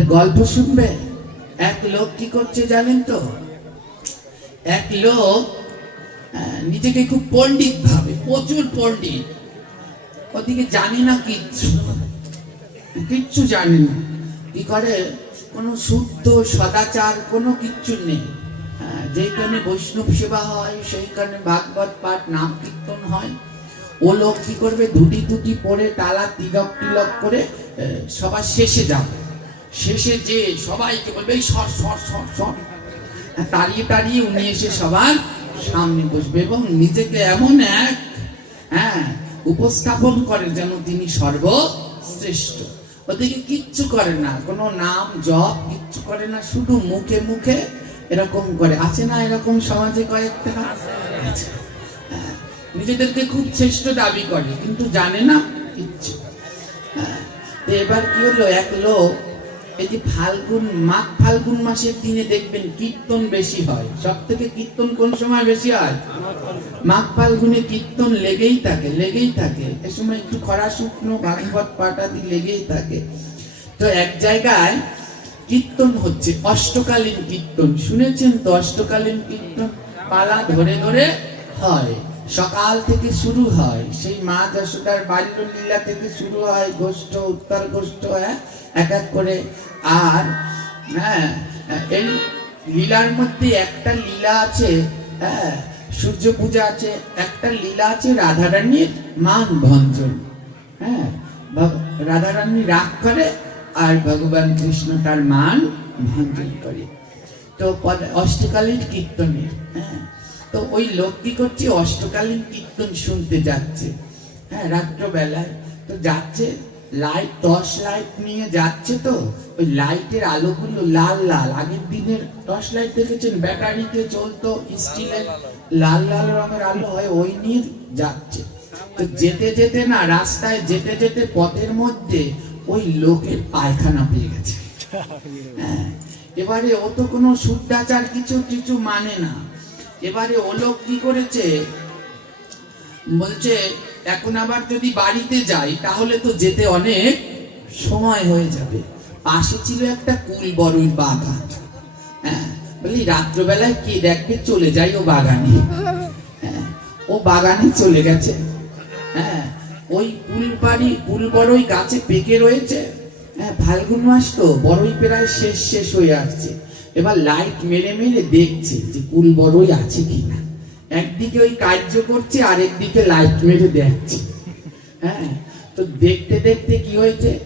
গল্প শুনবে? এক লোক কি করছে জানেন তো? এক লোক আহ, নিজেকে খুব পণ্ডিত ভাবে প্রচুর পণ্ডিত। ওদিকে জানি না কিচ্ছু। কিচ্ছু জানি না। কি করে? কোনো শুদ্ধ সদাচার কোনো কিচ্ছু নেই। হ্যাঁ, যেখানে বৈষ্ণব সেবা হয় সেইখানে ভাগবত পাঠ নাম কীর্তন হয়। ও লোক কি করবে? দুটি দুটি পরে তালা তিলক তিলক করে সবার শেষে যাবে। শেষে যে সবাইকে বলবে সর সর তাড়িয়ে তাড়িয়ে উনি এসে সবার সামনে বসবে এবং নিজেকে এমন এক হ্যাঁ উপস্থাপন করে যেন তিনি সর্বশ্রেষ্ঠ। ওদিকে কিচ্ছু করে না কোনো নাম জপ কিচ্ছু করে না শুধু মুখে মুখে এরকম করে। আছে না এরকম সমাজে কয়েকটা। হ্যাঁ, নিজেদেরকে খুব শ্রেষ্ঠ দাবি করে কিন্তু জানে না কিচ্ছু। হ্যাঁ, এবার কি হলো? এক লোক এই যে ফাল্গুন, মাঘ ফাল্গুন মাসের দিনে দেখবেন কীর্তন বেশি হয়। সব থেকে কীর্তন কোন সময় বেশি হয়? মাঘ ফাল্গুনে কীর্তন লেগেই থাকে লেগেই থাকে। এ সময় একটু খরা, শুকনো ভাগবত পাটাদি লেগেই থাকে। তো এক জায়গায় কীর্তন হচ্ছে, অষ্টকালীন কীর্তন। শুনেছেন তো অষ্টকালীন কীর্তন? পালা ধরে ধরে হয়। সকাল থেকে শুরু হয়। সেই মা যশোদার বাল্য লীলা থেকে শুরু হয়, গোষ্ঠ, উত্তর গোষ্ঠ হ্যাঁ? এক এক করে। আর হ্যাঁ এই লীলার মধ্যে একটা লীলা আছে হ্যাঁ? সূর্য পূজা আছে, একটা লীলা আছে রাধারানীর মান ভঞ্জন হ্যাঁ? রাধারানী রাগ করে আর ভগবান কৃষ্ণ তার মান ভঞ্জন করে। তো অষ্টকালীন কীর্তনের হ্যাঁ? তো ওই লোক কি করছে অষ্টকালীন কীর্তন শুনতে যাচ্ছে। হ্যাঁ রাত্রবেলায়। তো যাচ্ছে লাইট টর্চ লাইট নিয়ে যাচ্ছে তো। ওই লাইটের আলোগুলো লাল লাল। আগের দিনের টর্চ লাইট দেখেছেন? ব্যাটারিতে চলতো স্টিলের লাল লাল রঙের আলো হয় ওই নিয়ে যাচ্ছে। তো যেতে যেতে না রাস্তায় যেতে যেতে পথের মধ্যে ওই লোকের পায়খানা পেয়ে গেছে। হ্যাঁ, এবারে ও তো কোনো শুদ্ধাচার কিছু কিছু মানে না। এবারে ও লোক কি করেছে? বলছে এখন আবার যদি বাড়িতে যাই তাহলে তো যেতে অনেক সময় হয়ে যাবে। পাশে ছিল একটা কুল বড়ই বাগান। হ্যাঁ বলি রাত্রবেলায় কে দেখবে চলে যাই ও বাগানে। হ্যাঁ, ও বাগানে চলে গেছে। হ্যাঁ ওই কুল বাড়ি কুল বড়ই গাছে পেকে রয়েছে। হ্যাঁ ফাল্গুন মাস তো বড়ই প্রায় শেষ শেষ হয়ে আসছে। এবার লাইট মেরে মেরে দেখছে যে কুল বড়ই আছে কিনা। একদিকে ওই কার্য করছে, আরেকদিকে লাইট মেরে দেখছে। হ্যাঁ? তো দেখতে দেখতে কি হয়েছে?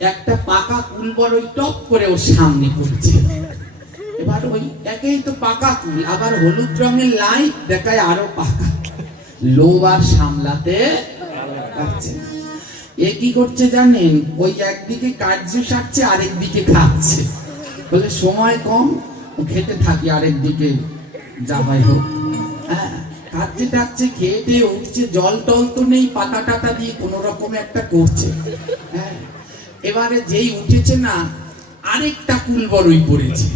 একটা পাকা কুল বড়ই টপ করে ওর সামনে পড়ছে। এবার ওই একেই তো পাকা কুল, আবার হলুদ রঙের লাইট দেখায় আরও পাকা। লোভ আর সামলাতে পারছে। এ কি করছে জানেন? ওই একদিকে কার্য সারছে, আরেকদিকে খাচ্ছে। বলে, সময় কম, খেতে থাকি, আরেক দিকে যাবাই হোক। হ্যাঁ খাচ্ছে টাচ্ছে খেয়ে টেয়ে উঠছে, জল টল তো নেই, পাতা টাতা দিয়ে কোনো রকম একটা করছে। হ্যাঁ এবারে যেই উঠেছে না, আরেকটা কুল বড়ই পড়েছে।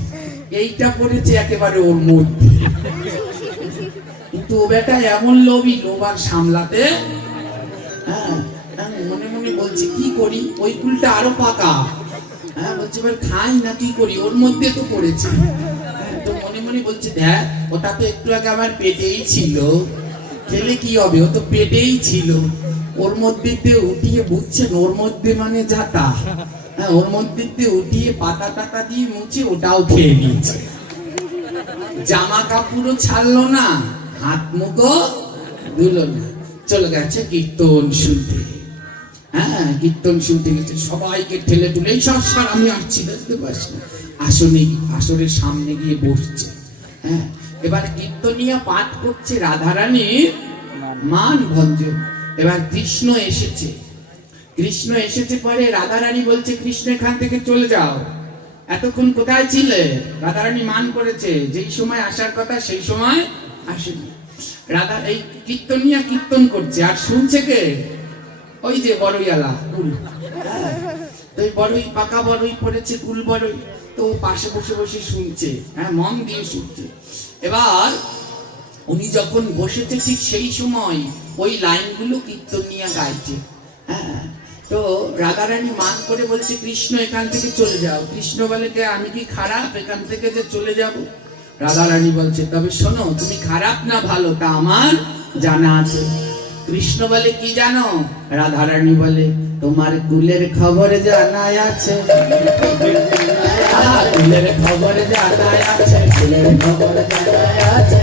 এইটা পড়েছে একেবারে ওর মধ্যে। কিন্তু ও বেটা এমন লোভী লোভ আর সামলাতে হ্যাঁ মনে মনে বলছি, কি করি? ওই কুলটা আরও পাকা। হ্যাঁ বলছে, এবার খাই না, কি করি? ওর মধ্যে তো পড়েছে। তো মনে মনে বলছে, দেখ, ওটা তো একটু আগে আমার পেটেই ছিল। খেলে কি হবে? ও তো পেটেই ছিল। ওর মধ্যে উঠিয়ে বুঝছেন, ওর মধ্যে মানে যাতা হ্যাঁ ওর মধ্যে উঠিয়ে পাতা টাতা দিয়ে মুছে ওটাও খেয়ে নিয়েছে। জামা কাপড়ও ছাড়লো না, হাত মুখও ধুলো না। চলে গেছে কীর্তন শুনতে। হ্যাঁ কীর্তন শুনতে গেছে, সবাইকে ঠেলে তুলে এই সব সর আমি আসছি, দেখতে পাচ্ছ আসনে আসরের সামনে গিয়ে বসছে। হ্যাঁ এবার কীর্তনিয়া পাঠ করছে রাধারানীর মান ভঞ্জন এবার কৃষ্ণ এসেছে। কৃষ্ণ এসেছে পরে রাধারানী বলছে, কৃষ্ণ, এখান থেকে চলে যাও। এতক্ষণ কোথায় ছিলে? রাধারানী মান করেছে, যেই সময় আসার কথা, সেই সময় আসেনি। রাধা, এই কীর্তনিয়া কীর্তন করছে। আর শুনছে কে? ওই যে কুল হ্যাঁ, তো এই বড়ই পাকা বড়ই পড়েছে কুল বড়ই। তো পাশে বসে বসে শুনছে হ্যাঁ মন দিয়ে শুনছে। এবার উনি যখন বসেছে ঠিক সেই সময় ওই লাইনগুলো কীর্তনিয়া গাইছে হ্যাঁ। তো রাধারানী মান করে বলছে কৃষ্ণ এখান থেকে চলে যাও। কৃষ্ণ বলে যে আমি কি খারাপ? এখান থেকে যে চলে যাব? রাধারানী বলছে তবে শোনো তুমি খারাপ না ভালো তা আমার জানা আছে। কৃষ্ণ বলে কি জানো? রাধারানী বলে তোমার কুলের খবর জানা আছে। আহ, কুলের খবর জানা আছে কুলের খবর জানা আছে।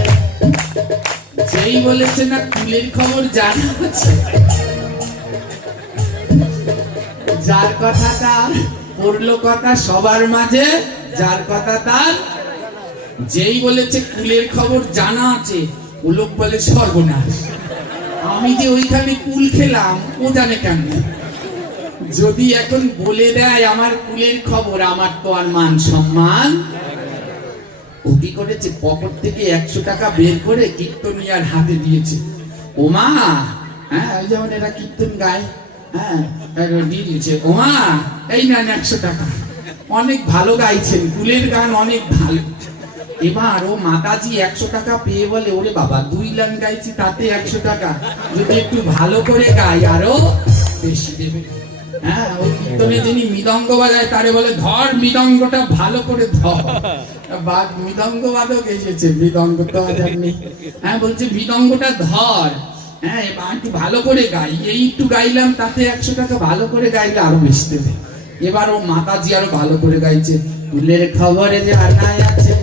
যেই বলেছে না কুলের খবর জানা আছে। যার কথা তার পড়ল কথা সবার মাঝে যার কথা তার যেই বলেছে কুলের খবর জানা আছে ও লোক বলে সর্বনাশ। আমি যে ওইখানে কুল খেলাম, ও জানে কেন? যদি এখন বলে দেয় আমার কুলের খবর, আমার তো আর মান সম্মান। ও কি করেছে? পকেট থেকে একশো টাকা বের করে কীর্তনিয়ার হাতে দিয়েছে। ওমা হ্যাঁ ওই যেমন এরা কীর্তন গায় হ্যাঁ দিয়ে দিয়েছে। ওমা এই নেন একশো টাকা। অনেক ভালো গাইছেন, কুলের গান অনেক ভালো। এবার ও মাতাজি একশো টাকা পেয়ে বলে, ওরে বাবা, দুই লাইন গাইছি তাতে একশো টাকা। যদি একটু ভালো করে গাই, আরও বেশি দেবে। হ্যাঁ হ্যাঁ ধর। হ্যাঁ এবার একটু ভালো করে গাই। এই একটু গাইলাম, তাতে একশো টাকা ভালো করে গাইলে আরও বেশি দেবে। এবার ও মাতাজি আরও ভালো করে গাইছে। ফুলের খবরে জানাই আছে। ফুলের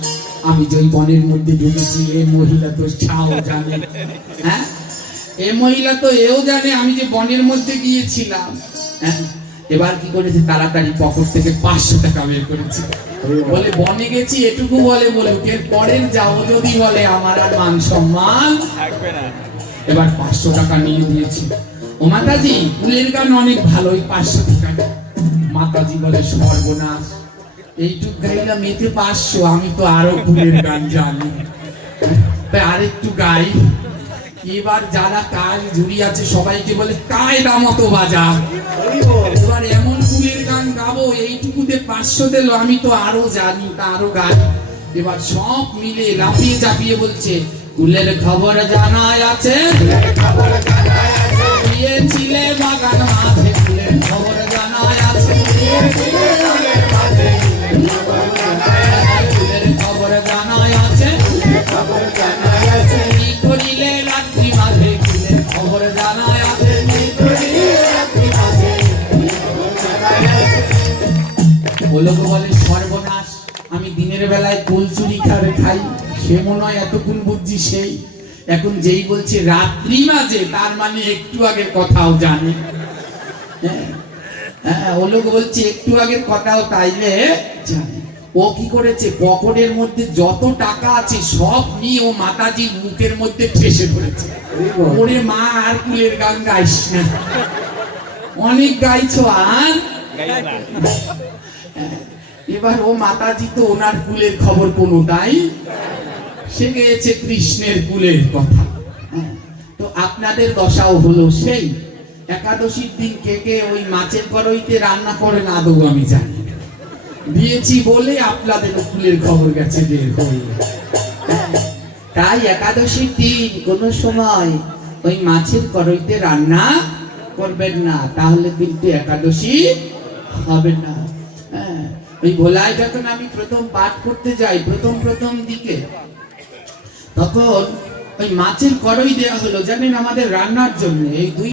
আমি যে বনের মধ্যে ঢুকেছি, এ মহিলা তো ছাও জানে। হ্যাঁ? এ মহিলা তো এও জানে আমি যে বনের মধ্যে গিয়েছিলাম। হ্যাঁ? এবার কি করেছে? তাড়াতাড়ি পকেট থেকে পাঁচশো টাকা বের করেছে। বলে, বনে গেছি, এটুকু বলে বলে এর পরের যাও যদি বলে, আমার আর মান সম্মান থাকবে না। এবার পাঁচশো টাকা নিয়ে দিয়েছি। ও মাতাজি, ফুলের গান অনেক ভালো, ওই পাঁচশো টাকা মাতাজি বলে, সর্বনাশ। এইটুক গাইলাম এতে পাঁচশো আমি তো আরও ফুলের গান জানি। আরেকটু গাই। এবার যারা কাজ জুড়ি আছে সবাইকে বলে কায়দা মতো বাজা। এবার এমন ফুলের গান গাবো এইটুকুতে পাঁচশো দিল আমি তো আরও জানি তা আরও গাই। এবার সব মিলে লাফিয়ে চাপিয়ে বলছে ফুলের খবর আছে। জানাই আছে। বাগান মাঝে ওলোক বলে সর্বনাশ। আমি দিনের বেলায় কুল চুরি খাবে খাই? সে মনে হয় এতক্ষণ বুঝছি সেই। এখন যেই বলছে রাত্রি মাঝে, তার মানে একটু আগের কথাও জানে। হ্যাঁ হ্যাঁ ও লোক বলছে একটু আগের কথাও তাইলে জানে। ও কি করেছে? পকেটের মধ্যে যত টাকা আছে, সব নিয়ে ও মাতাজির মুখের মধ্যে ঠেসে পড়েছে। ওরে মা, আর কুলের গান গাইস না। অনেক গাইছো আর? এবার ও মাতাজি তো ওনার কুলের খবর কোনোটাই সে গেছে কৃষ্ণের কুলের কথা। হ্যাঁ, তো আপনাদের দশাও হলো সেই। একাদশীর দিন কে কে ওই মাছের কড়াইতে রান্না করেন আদৌ আমি জানি দিয়েছি বলে আপনাদের কুলের খবর গেছে বের হয়ে তাই একাদশীর দিন কোনো সময় ওই মাছের কড়াইতে রান্না করবেন না। তাহলে কিন্তু একাদশী হবে না। হ্যাঁ ওই ভোলায় যখন আমি প্রথম পাঠ করতে যাই, প্রথম প্রথম দিকে, তখন ওই মাছের কড়ই দেওয়া হলো, জানেন আমাদের রান্নার জন্য, এই দুই